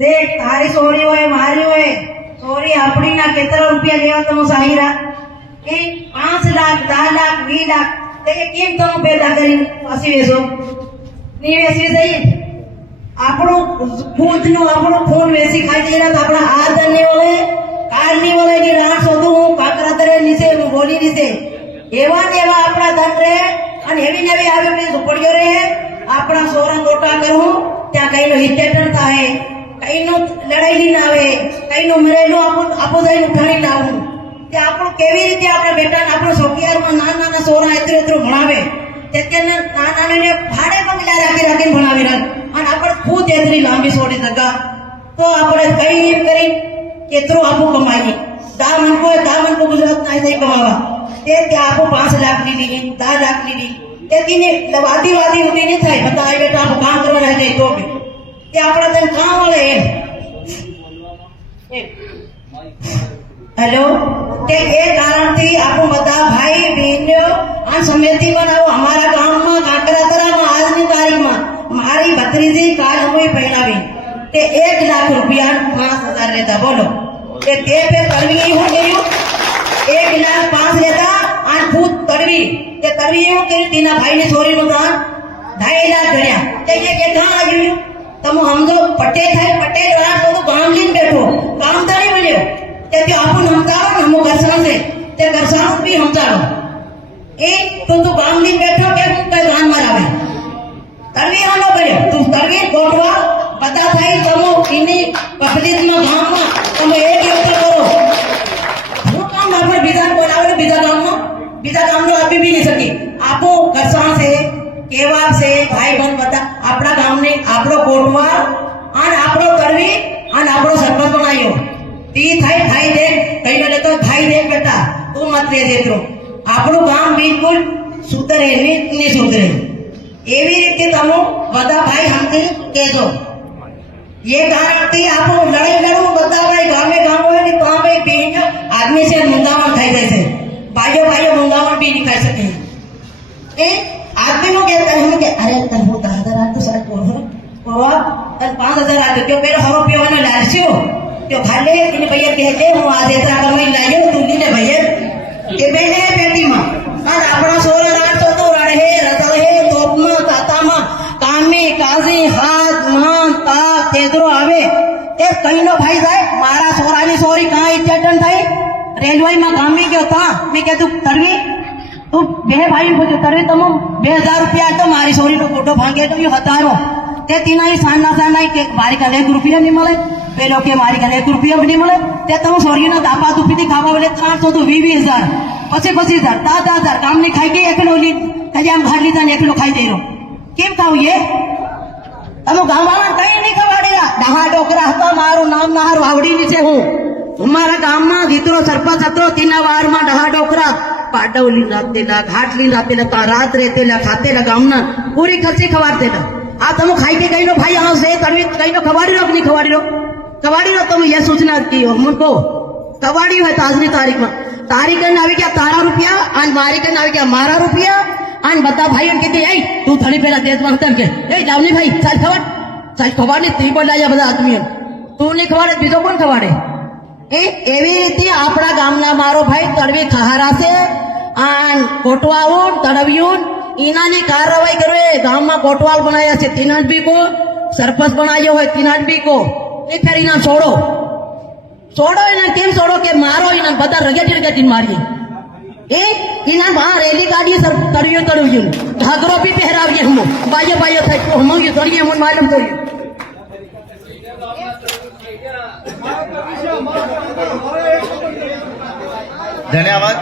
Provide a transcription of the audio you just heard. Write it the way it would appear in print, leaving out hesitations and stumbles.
देख तारी सोरी होए मारी होए सोरी अपनी ना कितना रुपया लेवा तुम साहिरा ए 5 लाख 10 लाख 20 लाख ते केम तुम पैदा करी पासी वेसो नी वेसी सही આપણો ખુદનું આપણો ફોન વેસી ખાઈ જઈને તો આપણા હાથ ને ઓલે કારની ઓલે કે રાત સોધું હું કાકરા તરે નીચે ગોલી નીચે એવા ને એવા આપણા ધન રે અને એવી ને એવી આવે પેલી ઝુંપડીઓ રે આપણા સોરા મોટા કરું ત્યાં કઈનો હિટેટન થાય કઈનો લડાઈ ના આવે કઈનો મરેલો આપો જઈને ઉઠાણી લાવું તે આપણું કેવી રીતે આપણા બેટાને આપણો સોકિયારમાં નાના નાના સોરા એતરો એતરો ભણાવે તેના નાના ને ભાડે બંગલા રાખી રાખીને ભણાવી રાખ અને આપણે ખુદ એતરી લાંબી સોડી દગા તો આપણે કઈ કરી કેટલું આપું કમાઈએ દામન કો ગુજરાત ના થઈ કમાવા તે ત્યાં આપો 5 લાખ લીધી 10 લાખ લીધી તે તીને વાદી ઉઠી નહીં થાય બધા આ બેટા આપણું કામ કરવા રહે જાય તો બી તે આપણા તને કામ વળે હેલો તે એ કારણથી આપણું બધા ભાઈ બહેનો આ સમિતિ બનાવો અમારા ગામમાં કાકરાતરામાં આજની તારીખમાં મારી ભત્રીજી કાલ અમે પહેરાવી તે 1 લાખ રૂપિયા 5000 લેતા બોલો તે પે કરવી હું કર્યું 1 લાખ 5 લેતા આ ખુદ તડવી તે કરવી એવું કર્યું તેના ભાઈને છોરીનું દાન 2.5 લાખ ગણ્યા તે કે કાં આવ્યું તમે સમજો પટેલ થાય પટેલ વાળા તો ગામ લઈને બેઠો કામ તો નહીં મળ્યો તે આપણને સમજાવો ને અમુક ઘરસાણ છે તે ઘરસાણ બી સમજાવો એ તો તું ગામ લઈને બેઠો કે કઈ ગામ માં આવે તરવી હાલો કર્યો તું તરવી ગોઠવા બધા થાય તમે એની પબ્લિકમાં ગામમાં તમે એક યોગદાન કરો હું કામ આપણે બીજા બોલાવે બીજા ગામનો આપી બી નહીં શકી આપો ઘરસાણ છે કેવા છે ભાઈ બંધ બધા આપણા ગામને આપણો ગોઠવા અને આપણો કરવી અને આપણો સરપંચ બનાવ્યો તી થાય દે કઈ ન લેતો થાય દે બેટા તું મત લે દેતો આપણું ગામ બિલકુલ સુધરે નહીં સુધરે એવી રીતે તમે બધા ભાઈ સમજી કહેજો ये कारण आपको लड़ाई लड़ू बता भाई गामे गाम है कि कहां पे बेंच आदमी से मुंगावण થઈ જાય છે ભાઈઓ मुंगावण भी नहीं खाई सकते ए आदमी को कहता है कि अरे तन हो 10,000 आ तो सर को तन 5,000 आ तो पेड़ हरो पीवाने लालचियो तो भाले इने भैया कहते હું આ દેતરા કમાઈ લાયો તુલી ને ભૈया કે બેને બેટી માં और આપણા સોરા રાત તો રડે રતળે તોપમાં તાતામાં કામે કાજી હાથ मान ता तेदरो आवे ते कईनो भाई जाए मारा सोरानी सोरी कहां इचटन थाई रेलवे में गामी गयो था मैं के तू तरवी तू बे भाई बोलो तरवी तम 2000 रुपया तो मारी सोरी नो फोटो भांगे तो यो हतारो ते तीनाई साना के मारी का 1 रुपया नहीं मिले पेलो के मारी का 1 रुपया भी नहीं मिले ते तम सोरी नो दापा दुपी खावा बोले 400 तो 20000 25,000 10,000 काम नहीं खाई के एकलो ली कजाम घर ली जाने एकलो खाई दे रो केम खाऊ ये તમે ગામવાળા કઈ નહીં ખવાડેલા ડહા ડોકરા હતા મારું નામ નહાર વાવડી છે હું અમારા ગામમાં દીકરો સરપંચ હતો તેના વારમાં ડહા ડોકરા પાડવલી રાખતેલા ઘાટલી રાખતેલા તા રાત રહેતેલા ખાતેલા ગામના પૂરી ખર્ચી ખવાડતેલા આ તમે ખાઈ કે કઈનો ભાઈ આવશે તરવી કઈનો ખવાડી લો કે નહીં ખવાડી લો તમે ये सूचना दी हो मुझको खवाड़ी है આજની તારીખમાં તારી કને આવી ગયા તારા રૂપિયા અને મારી કને આવી ગયા મારા રૂપિયા અને બધા ભાઈઓ કીધી એ તું થોડી પેલા દેશમાં હતા કે એ જાવની ભાઈ ચાલ ખવાડની તી બોલાયા બધા આદમીઓ તું નહીં ખવાડે બીજો કોણ ખવાડે એ એવી રીતે આપણા ગામના મારો ભાઈ તળવી ખહારા છે અને કોટવાઉન તળવિયું ઈનાની કાર્યવાહી કરવે ગામમાં કોટવાલ બનાયા છે તીનાજ બી को સરપંચ બનાવ્યો હોય તીનાજ બી को એ ફેર ઈના છોડો એના કેમ છોડો કે મારો ઈના બધા રગેટી મારીએ ए इना वहां रेली गाड़ी सर तड़ियो घाघरो भी पहराविए हम बायो था तो हम ये तड़िए मन मालूम तो धन्यवाद।